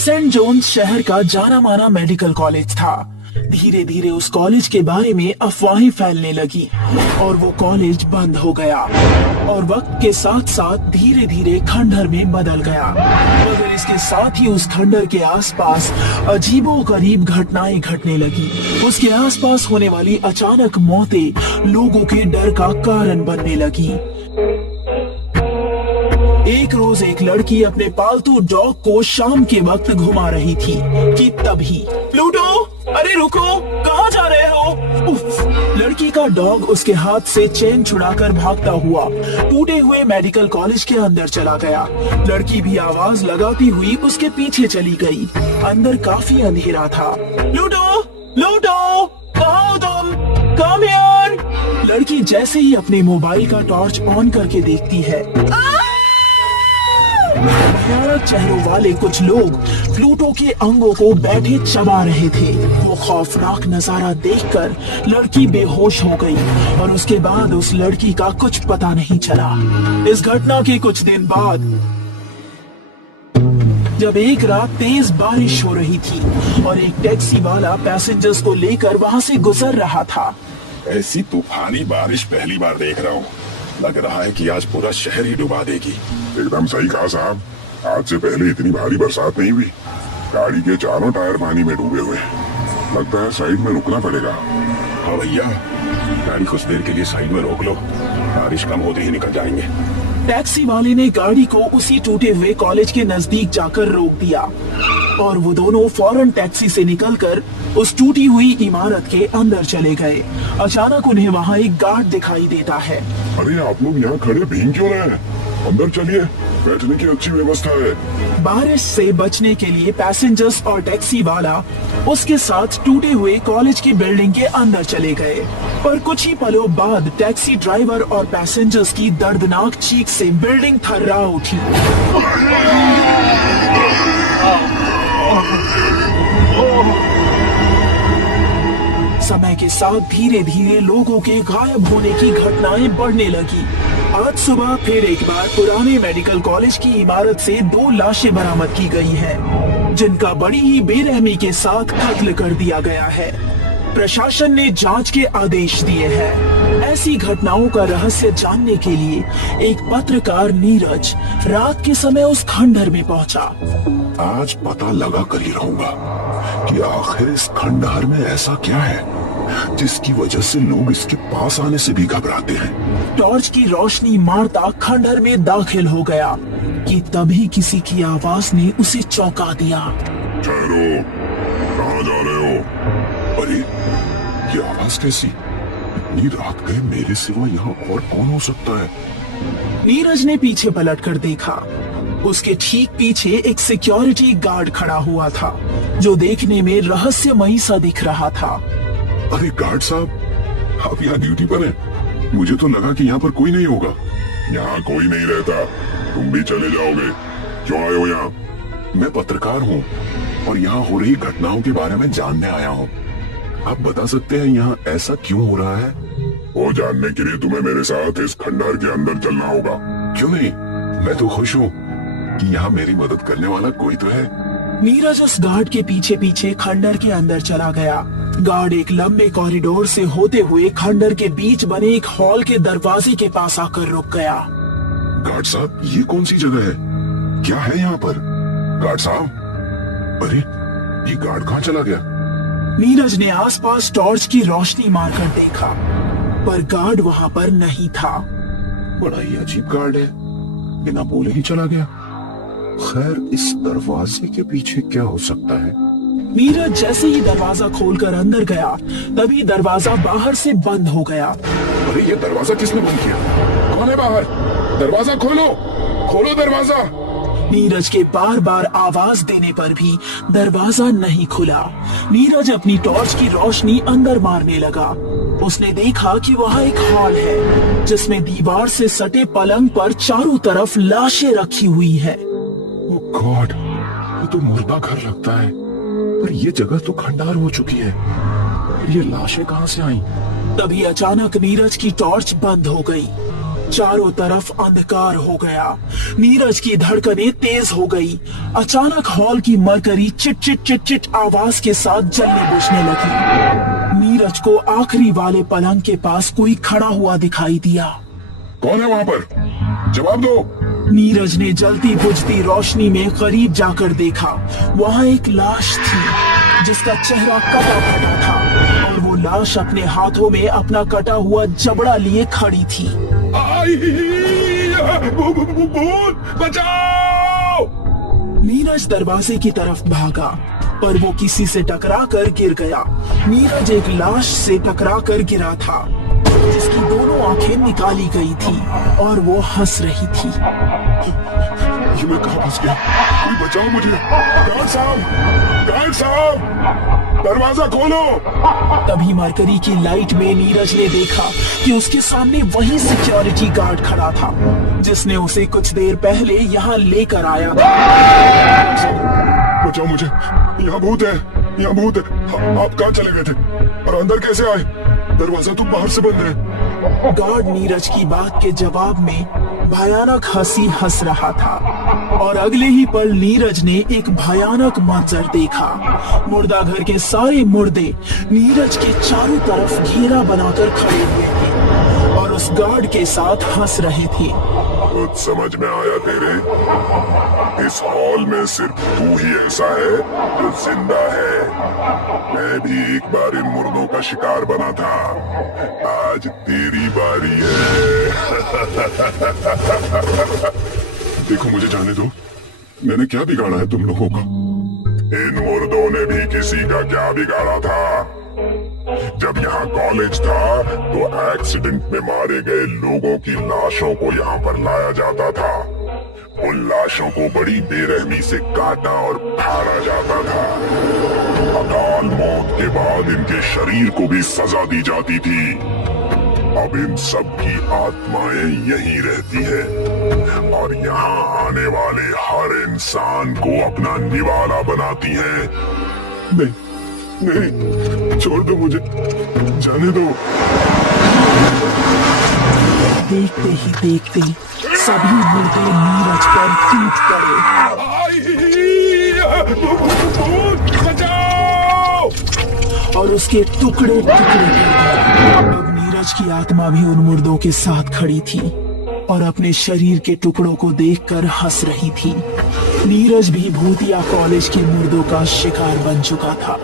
Saint Jones शहर का जाना माना मेडिकल कॉलेज था। धीरे धीरे उस कॉलेज के बारे में अफवाहें फैलने लगी और वो कॉलेज बंद हो गया और वक्त के साथ साथ धीरे धीरे खंडहर में बदल गया। मगर इसके साथ ही उस खंडहर के आसपास अजीबोगरीब घटनाएं घटने लगी। उसके आसपास होने वाली अचानक मौतें लोगों के डर का कारण बनने लगी। एक रोज एक लड़की अपने पालतू डॉग को शाम के वक्त घुमा रही थी कि तभी प्लूटो, अरे रुको, कहाँ जा रहे हो? उफ, लड़की का डॉग उसके हाथ से चेन छुड़ाकर भागता हुआ टूटे हुए मेडिकल कॉलेज के अंदर चला गया। लड़की भी आवाज लगाती हुई उसके पीछे चली गई। अंदर काफी अंधेरा था। प्लूटो, प्लूटो, कहाँ हो तुम? Come here. लड़की जैसे ही अपने मोबाइल का टॉर्च ऑन करके देखती है, भयानक चेहरों वाले कुछ लोग प्लूटो के अंगों को बैठे चबा रहे थे। वो खौफनाक नजारा देखकर लड़की बेहोश हो गई और उसके बाद उस लड़की का कुछ पता नहीं चला। इस घटना के कुछ दिन बाद जब एक रात तेज बारिश हो रही थी और एक टैक्सी वाला पैसेंजर्स को लेकर वहां से गुजर रहा था। ऐसी तूफानी बारिश पहली बार देख रहा हूँ। लग रहा है कि आज पूरा शहर ही डुबा देगी। एकदम सही कहा साहब, आज से पहले इतनी भारी बरसात नहीं हुई। गाड़ी के चारों टायर पानी में डूबे हुए। लगता है साइड में रुकना पड़ेगा। हाँ भैया, गाड़ी कुछ देर के लिए साइड में रोक लो, बारिश कम होते ही निकल जाएंगे। टैक्सी वाले ने गाड़ी को उसी टूटे हुए कॉलेज के नजदीक जाकर रोक दिया और वो दोनों फौरन टैक्सी से निकलकर उस टूटी हुई इमारत के अंदर चले गए। अचानक उन्हें वहाँ एक गार्ड दिखाई देता है। अरे आप लोग यहाँ खड़े भीग क्यों रहे हैं? अंदर चलिए, बैठने की अच्छी व्यवस्था है। बारिश से बचने के लिए पैसेंजर्स और टैक्सी वाला उसके साथ टूटे हुए कॉलेज की बिल्डिंग के अंदर चले गए। पर कुछ ही पलों बाद टैक्सी ड्राइवर और पैसेंजर्स की दर्दनाक चीख से बिल्डिंग थर्रा उठी। समय के साथ धीरे धीरे लोगों के गायब होने की घटनाएं बढ़ने लगी। आज सुबह फिर एक बार पुराने मेडिकल कॉलेज की इमारत से 2 लाशें बरामद की गई हैं, जिनका बड़ी ही बेरहमी के साथ कत्ल कर दिया गया है। प्रशासन ने जांच के आदेश दिए हैं। ऐसी घटनाओं का रहस्य जानने के लिए एक पत्रकार नीरज रात के समय उस खंडहर में पहुंचा। आज पता लगा कर ही रहूंगा कि आखिर इस खंडहर में ऐसा क्या है जिसकी वजह से लोग इसके पास आने से भी घबराते हैं। टॉर्च की रोशनी मारता खंडहर में दाखिल हो गया कि तभी किसी की आवाज ने उसे चौंका दिया। ठहरो, कहाँ जा रहे हो? अरे ये आवाज कैसी? इतनी रात गए मेरे सिवा यहाँ और कौन हो सकता है? नीरज ने पीछे पलट कर देखा। उसके ठीक पीछे एक सिक्योरिटी गार्ड खड़ा हुआ था जो देखने में रहस्यमयी सा दिख रहा था। अरे गार्ड साहब, आप यहाँ ड्यूटी पर हैं? मुझे तो लगा कि यहाँ पर कोई नहीं होगा। यहाँ कोई नहीं रहता, तुम भी चले जाओगे। क्यों आए हो यहाँ? मैं पत्रकार हूँ और यहाँ हो रही घटनाओं के बारे में जानने आया हूँ। आप बता सकते हैं यहाँ ऐसा क्यों हो रहा है? वो जानने के लिए तुम्हें मेरे साथ इस खंडहर के अंदर चलना होगा। क्यों नहीं, मैं तो खुश हूँ कि यहाँ मेरी मदद करने वाला कोई तो है। नीरज उस गार्ड के पीछे पीछे खंडहर के अंदर चला गया। गार्ड एक लंबे कॉरिडोर से होते हुए खंडहर के बीच बने एक हॉल के दरवाजे के पास आकर रुक गया। गार्ड साहब, ये कौन सी जगह है? क्या है यहाँ पर? गार्ड साहब, अरे ये गार्ड कहाँ चला गया? नीरज ने आसपास टॉर्च की रोशनी मारकर देखा, पर गार्ड वहाँ पर नहीं था। बड़ा ही अजीब गार्ड है, बिना बोले ही चला गया। खैर, इस दरवाजे के पीछे क्या हो सकता है? नीरज जैसे ही दरवाजा खोलकर अंदर गया, तभी दरवाजा बाहर से बंद हो गया। अरे ये दरवाजा किसने बंद किया? कौन है बाहर? दरवाजा खोलो, खोलो दरवाजा। नीरज के बार बार आवाज देने पर भी दरवाजा नहीं खुला। नीरज अपनी टॉर्च की रोशनी अंदर मारने लगा। उसने देखा कि वहाँ एक हॉल है जिसमें दीवार से सटे पलंग पर चारों तरफ लाशें रखी हुई है। ओह गॉड, ये तो मुर्दा घर लगता है। पर ये जगह तो खंडहर हो चुकी है। ये लाशें कहाँ से आईं? तभी अचानक नीरज की टॉर्च बंद हो गई चारों तरफ अंधकार हो गया। नीरज की धड़कनें तेज हो गई। अचानक हॉल की mercury chit chit chit chit आवाज के साथ जलने बुझने लगी। नीरज को आखिरी वाले पलंग के पास कोई खड़ा हुआ दिखाई दिया। कौन है वहां पर? जवाब दो। नीरज ने जलती बुझती रोशनी में करीब जाकर देखा। वहां एक लाश थी जिसका चेहरा कटा फटा था और वो लाश अपने हाथों में अपना कटा हुआ जबड़ा लिए खड़ी थी। भूत बचाओ! नीरज दरवाजे की तरफ भागा पर वो किसी से टकरा कर गिर गया। नीरज एक लाश से टकरा कर गिरा था जिसकी दोनों आंखें निकाली गई थी और वो हंस रही थी। ये मैं कहाँ फंस गया? कोई बचाओ मुझे! गार्ड साहब! गार्ड साहब! दरवाजा खोलो! तभी मरकरी की लाइट में नीरज ने देखा कि उसके सामने वही सिक्योरिटी गार्ड खड़ा था जिसने उसे कुछ देर पहले यहाँ लेकर आया था। बचाओ मुझे! यहाँ भूत है! यहाँ भूत है! आप कहाँ चले गए थे और अंदर कैसे आए? दरवाजा तो बाहर से बंद है। गार्ड नीरज की बात के जवाब में भयानक हंसी हंस रहा था और अगले ही पल नीरज ने एक भयानक मंजर देखा। मुर्दा घर के सारे मुर्दे नीरज के चारों तरफ घेरा बनाकर खड़े हुए थे और उस गार्ड के साथ हंस रहे थे। कुछ समझ में आया तेरे? इस हॉल में सिर्फ तू ही ऐसा है जो जिंदा है। मैं भी एक बार इन मुर्दों का शिकार बना था। आज तेरी बारी है। देखो, मुझे जाने दो। मैंने क्या बिगाड़ा है तुम लोगों का? इन मुर्दों ने भी किसी का क्या बिगाड़ा था? जब यहाँ कॉलेज था तो एक्सीडेंट में मारे गए लोगों की लाशों को यहाँ पर लाया जाता था। उन लाशों को बड़ी बेरहमी से काटा और फाड़ा जाता था। अकाल मौत के बाद इनके शरीर को भी सजा दी जाती थी। अब इन सब की आत्माएं यहीं रहती हैं और यहाँ आने वाले हर इंसान को अपना निवाला बनाती हैं। नहीं, नहीं, छोड़ दो मुझे, जाने दो। देखते ही देखते सभी मुर्दे नीरज पर टूट पड़े। बचाओ! और उसके टुकड़े टुकड़े कर दिए। अब नीरज की आत्मा भी उन मुर्दों के साथ खड़ी थी और अपने शरीर के टुकड़ों को देखकर हंस रही थी। नीरज भी भूतिया कॉलेज के मुर्दों का शिकार बन चुका था।